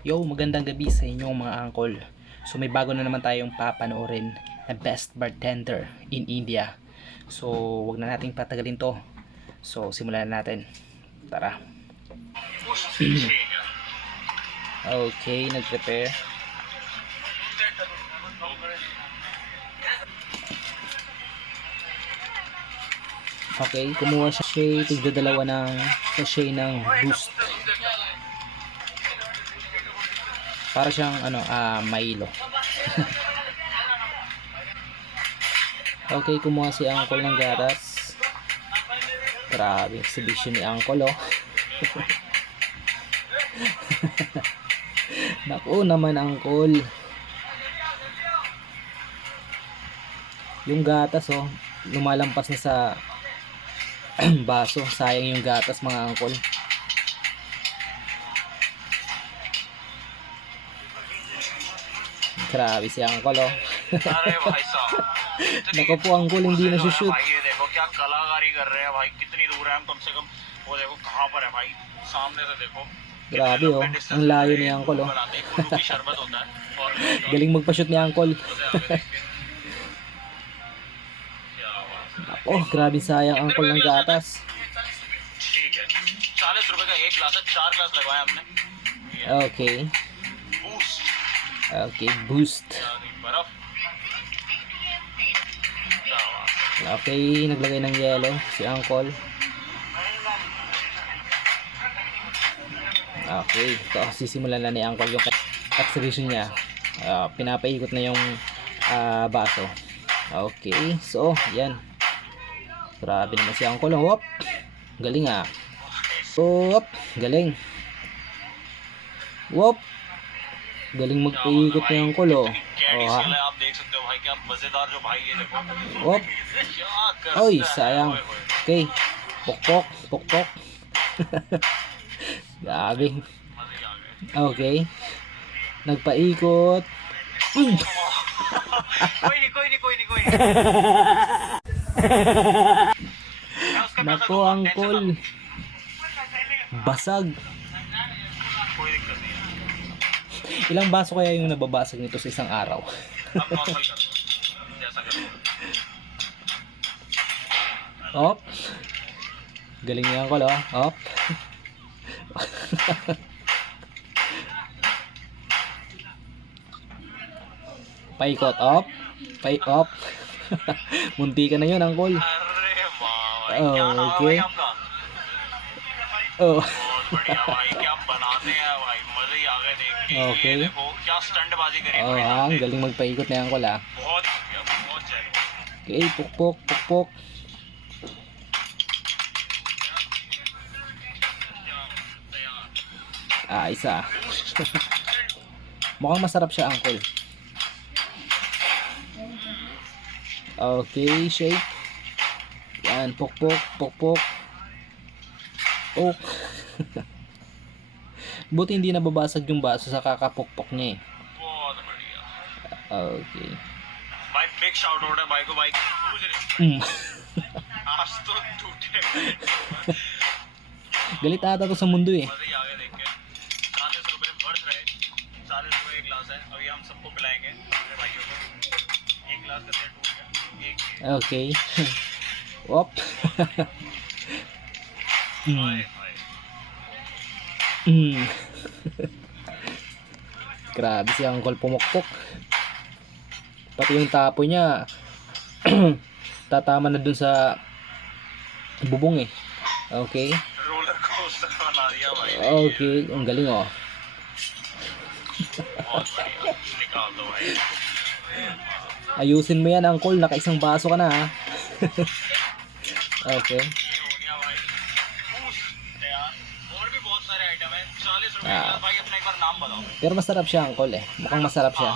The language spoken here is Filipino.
Yo, magandang gabi sa inyong mga angkol. So may bago na naman tayong papanoorin na Best Bartender in India. So wag na nating patagalin to. So simulan na natin. Tara. Okay, nag-prepare. Okay, kumuha siya tigda dalawa ng sachet ng boost. Para siyang ano, ah, Milo. okay, kumuha si Uncle ng gatas. Grabe, exhibition ni Uncle, oh. Naku naman, Uncle. Yung gatas, oh, lumalampas na sa baso. Sayang yung gatas, mga Uncle. Grabe si Uncle, oh. Nako po, Uncle, hindi na shoot. Grabe, oh. Ang layo ni Uncle, oh. Galing magpa-shoot ni Uncle. oh, grabe sayang Uncle ng gatas. Okay. Okay, boost. Okay, naglagay ng yellow si Uncle. Okay, ito sisimulan na ni Uncle yung acceleration niya. Uh, pinapaikot na yung uh, baso. Okay, so, yan. Grabe naman si Uncle. Oh, Hop! Galing ah. Hop! Galing. Whoop! Galing magpaikot niya ang kulo. Oh, ha? Op. Oy, sayang. Okay. Pokpok, pokpok. Grabe. okay. Nagpaikot. Uy! Koy, koy, koy, koy. Nako, angkol. Basag. Basag. Ilang baso kaya yung nababasag nito sa isang araw? Op. Galing niya ako, lo. Op. Paikot, op. Pay op. Munti ka na yun, angkol. Oh, okay. Oh. Okay. Oh, ang galing magpaikot na yan ko la. Okay, pukpok, pukpok. Ah, isa. Mukhang masarap siya, uncle. Okay, shake. Yan, pukpok, pukpok. Oh. Buti hindi nababasag yung baso sa kakapukpok niya eh. बहुत बढ़िया Okay. भाई big shout out है भाई को भाई पूछ रहे Mm. आज तो टूटे Galit ata to sa mundo eh. मजे ही आ गए देख के चालीस रुपए वर्थ रहे चालीस रुपए एक गिलास है अभी हम सबको पिलाएंगे मेरे भाइयों को एक गिलास का तेल टूट गया एक Okay. Mm. Grabe si Uncle pumukpok. Pati yung tapo niya tatama na dun sa bubong eh. Okay. Okay, ang galing oh. Ayusin mo yan, Uncle. Nakaisang baso ka na ha. okay. Ah. Pero masarap siya, Uncle eh. Mukhang masarap siya.